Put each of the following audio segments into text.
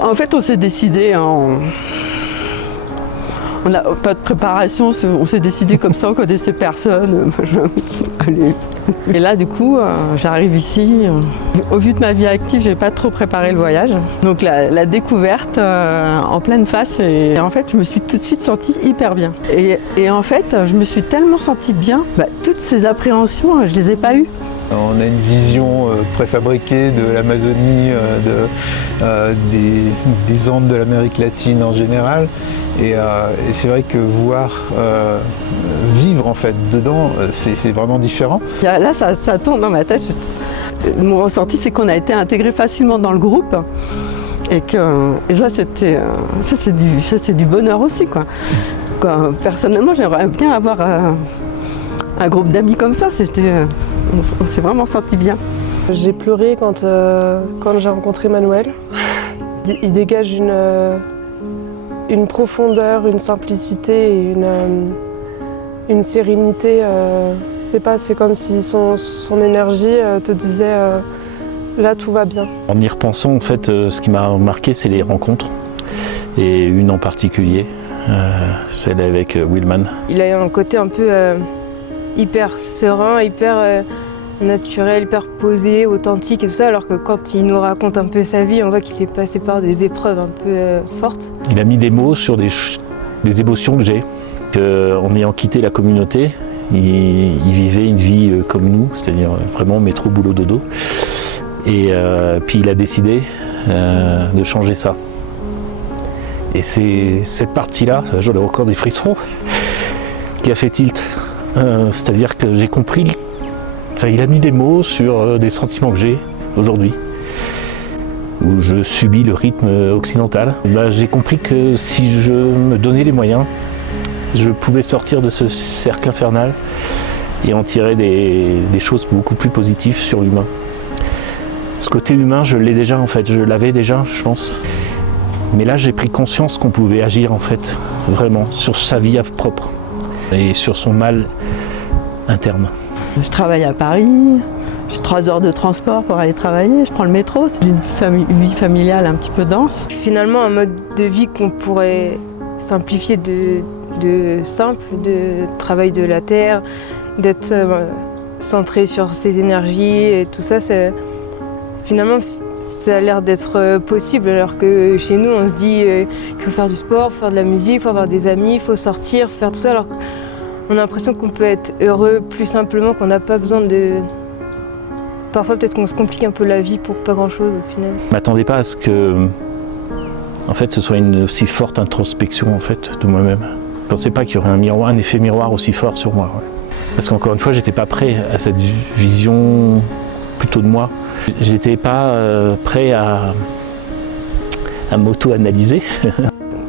En fait, on s'est décidé on n'a pas de préparation, on s'est décidé comme ça, on connaissait personne. Allez. Et là, du coup, j'arrive ici. Au vu de ma vie active, j'ai pas trop préparé le voyage. Donc la découverte en pleine face. Et en fait, je me suis tout de suite sentie hyper bien. Et en fait, je me suis tellement sentie bien. Toutes ces appréhensions, je les ai pas eues. On a une vision préfabriquée de l'Amazonie, des Andes de l'Amérique latine en général. Et c'est vrai que vivre en fait dedans, c'est vraiment différent. Là, ça tourne dans ma tête. Mon ressenti, c'est qu'on a été intégré facilement dans le groupe. Et ça, c'est du bonheur aussi, quoi. Personnellement, j'aimerais bien avoir un groupe d'amis comme ça. On s'est vraiment senti bien. J'ai pleuré quand j'ai rencontré Manuel. Il dégage une profondeur, une simplicité et une sérénité. C'est comme si son énergie te disait là tout va bien. En y repensant, en fait, ce qui m'a marqué, c'est les rencontres. Et une en particulier, celle avec Willman. Il a un côté un peu hyper serein, hyper naturel, hyper posé, authentique et tout ça, alors que quand il nous raconte un peu sa vie, on voit qu'il est passé par des épreuves un peu fortes. Il a mis des mots sur des émotions que j'ai. En ayant quitté la communauté, il vivait une vie comme nous, c'est-à-dire vraiment métro, boulot, dodo. Et puis il a décidé de changer ça. Et c'est cette partie-là, j'en ai encore des frissons, qui a fait tilt. C'est-à-dire que j'ai compris, il a mis des mots sur des sentiments que j'ai aujourd'hui, où je subis le rythme occidental. J'ai compris que si je me donnais les moyens, je pouvais sortir de ce cercle infernal et en tirer des choses beaucoup plus positives sur l'humain. Ce côté humain, je l'ai déjà en fait, je l'avais déjà, je pense. Mais là, j'ai pris conscience qu'on pouvait agir en fait, vraiment, sur sa vie propre et sur son mal interne. Je travaille à Paris, j'ai 3 heures de transport pour aller travailler, je prends le métro, c'est une vie familiale un petit peu dense. Finalement, un mode de vie qu'on pourrait simplifier de simple, de travail de la terre, d'être centré sur ses énergies et tout ça, finalement, ça a l'air d'être possible, alors que chez nous, on se dit qu'il faut faire du sport, faut faire de la musique, il faut avoir des amis, il faut sortir, faut faire tout ça, alors qu'on a l'impression qu'on peut être heureux plus simplement, qu'on n'a pas besoin de... Parfois, peut-être qu'on se complique un peu la vie pour pas grand-chose, au final. Je ne m'attendais pas à ce que ce soit une aussi forte introspection en fait, de moi-même. Je ne pensais pas qu'il y aurait un effet miroir aussi fort sur moi. Ouais. Parce qu'encore une fois, j'étais pas prêt à cette vision plutôt de moi. J'étais pas prêt à m'auto-analyser.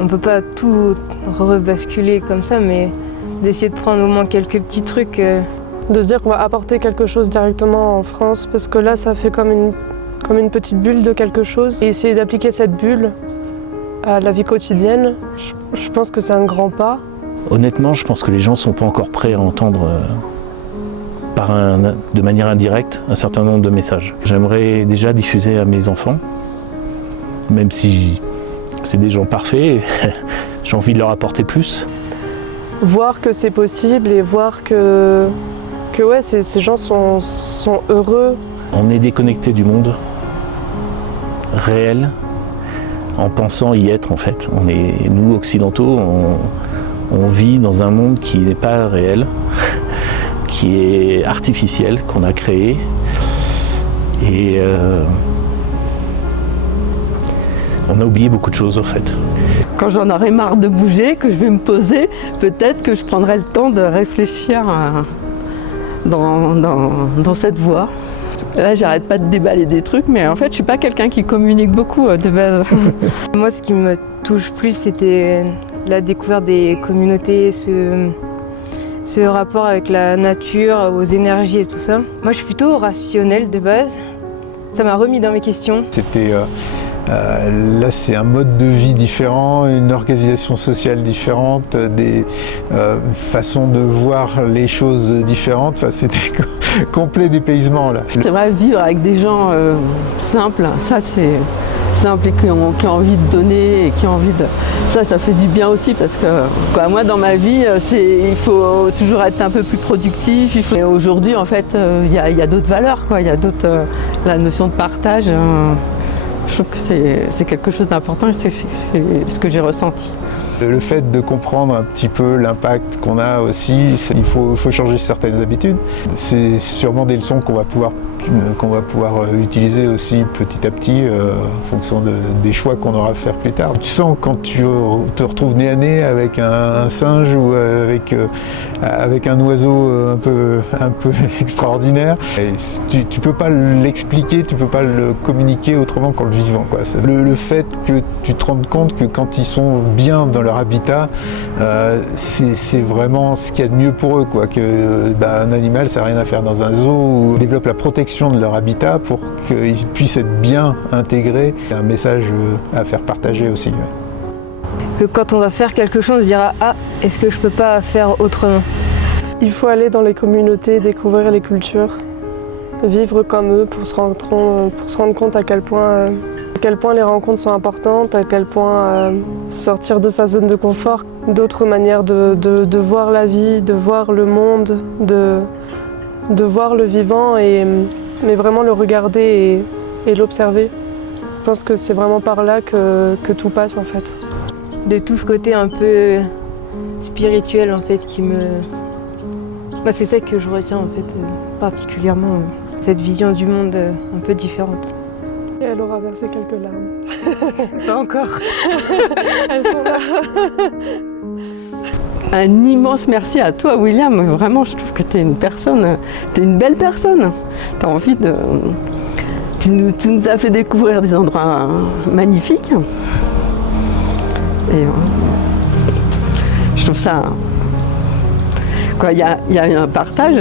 On peut pas tout rebasculer comme ça, mais d'essayer de prendre au moins quelques petits trucs. De se dire qu'on va apporter quelque chose directement en France, parce que là, ça fait comme une petite bulle de quelque chose. Et essayer d'appliquer cette bulle à la vie quotidienne, je pense que c'est un grand pas. Honnêtement, je pense que les gens ne sont pas encore prêts à entendre de manière indirecte un certain nombre de messages. J'aimerais déjà diffuser à mes enfants, même si c'est des gens parfaits, j'ai envie de leur apporter plus. Voir que c'est possible et voir que ouais, ces gens sont heureux. On est déconnecté du monde réel en pensant y être en fait. Nous occidentaux, on vit dans un monde qui n'est pas réel, qui est artificiel, qu'on a créé. Et on a oublié beaucoup de choses en fait. Quand j'en aurai marre de bouger, que je vais me poser, peut-être que je prendrai le temps de réfléchir dans cette voie. Là, j'arrête pas de déballer des trucs, mais en fait, je suis pas quelqu'un qui communique beaucoup de base. Moi, ce qui me touche plus, c'était la découverte des communautés, ce rapport avec la nature, aux énergies et tout ça. Moi, je suis plutôt rationnelle de base. Ça m'a remis dans mes questions. Là, c'est un mode de vie différent, une organisation sociale différente, des façons de voir les choses différentes. Enfin, c'était complet dépaysement là. C'est vrai, vivre avec des gens simples, ça simples et qui ont envie de donner et qui ont envie de... Ça fait du bien aussi parce que quoi, moi dans ma vie, il faut toujours être un peu plus productif. Et aujourd'hui en fait, il y a d'autres valeurs, quoi. Il y a d'autres... la notion de partage, je trouve que c'est quelque chose d'important et c'est ce que j'ai ressenti. Le fait de comprendre un petit peu l'impact qu'on a aussi, il faut changer certaines habitudes. C'est sûrement des leçons qu'on va pouvoir utiliser aussi petit à petit en fonction des choix qu'on aura à faire plus tard. Tu sens quand tu te retrouves nez à nez avec un singe ou avec un oiseau un peu extraordinaire, et tu peux pas l'expliquer, tu peux pas le communiquer autrement qu'en le vivant, quoi. Le fait que tu te rendes compte que quand ils sont bien dans leur habitat, c'est vraiment ce qu'il y a de mieux pour eux, quoi. Un animal, ça n'a rien à faire dans un zoo, où ils développent la protection de leur habitat pour qu'ils puissent être bien intégrés. C'est un message à faire partager aussi. Ouais. Que quand on va faire quelque chose, on se dira « Ah, est-ce que je peux pas faire autrement ?» Il faut aller dans les communautés, découvrir les cultures, vivre comme eux pour se rendre compte à quel point les rencontres sont importantes, à quel point sortir de sa zone de confort, d'autres manières de voir la vie, de voir le monde, de voir le vivant, mais vraiment le regarder et l'observer. Je pense que c'est vraiment par là que tout passe en fait. De tout ce côté un peu spirituel en fait qui me... Moi, c'est ça que je retiens en fait particulièrement, cette vision du monde un peu différente. Et elle aura versé quelques larmes. Pas encore. Elles sont là. Un immense merci à toi, William. Vraiment, je trouve que tu es une belle personne. Tu as envie de... Tu nous as fait découvrir des endroits magnifiques. Et je trouve ça... Il y a un partage.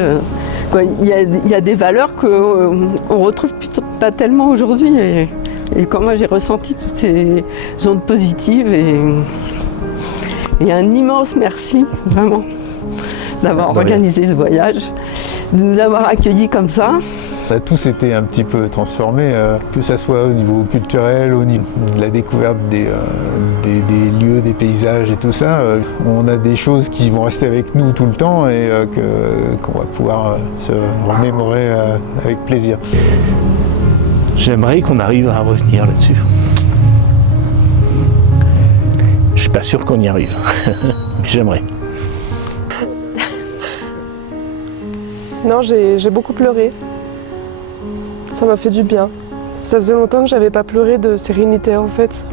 Il y a des valeurs qu'on retrouve pas tellement aujourd'hui. Et quand moi j'ai ressenti toutes ces ondes positives et un immense merci, vraiment, d'avoir organisé ce voyage, de nous avoir accueillis comme ça. On a tous été un petit peu transformés, que ce soit au niveau culturel, au niveau de la découverte des lieux, des paysages et tout ça. On a des choses qui vont rester avec nous tout le temps et qu'on va pouvoir se remémorer avec plaisir. J'aimerais qu'on arrive à revenir là-dessus. Je suis pas sûr qu'on y arrive, mais j'aimerais. Non, j'ai beaucoup pleuré. Ça m'a fait du bien. Ça faisait longtemps que j'avais pas pleuré de sérénité en fait.